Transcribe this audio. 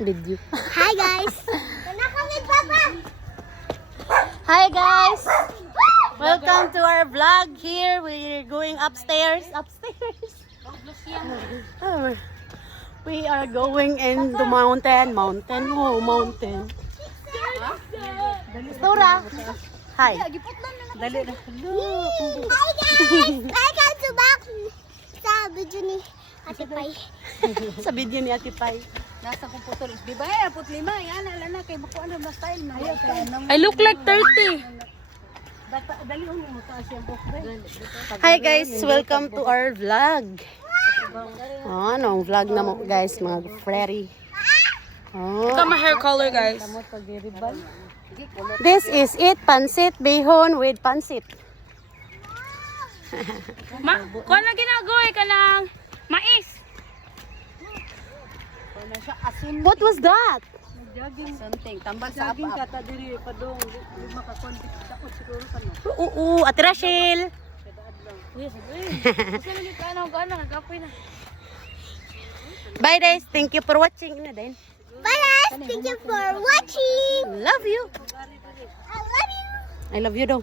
Video. Hi guys! Nakakamit papa! Hi guys! Welcome to our vlog here. We're going upstairs. Oh, we are going in the mountain. Mountain. Stora. Hi. Hi guys! Welcome to back sa video ni Ate Pai. Sa video ni Ate Pai. Nasa komputol. Di ba? Apot lima. Yan, ala na. Kay makuha na ba style na. I look like 30. Dali mo taas yung book ba? Hi guys, welcome to our vlog. Oh, anong vlog na mo guys, mga frere. Oh. Look at my hair color, guys. This is it, pansit bihon with pansit. Kung ano ginagawa ka ng mais? What was that? Something. Tambal sa apa. Kata diri pa dong. Di makakontik ako siguro pa no. Oo, Ate Rachel. Bye guys, thank you for watching. Ina din. Bye guys! Thank you for watching! Love you. I love you! I love you daw.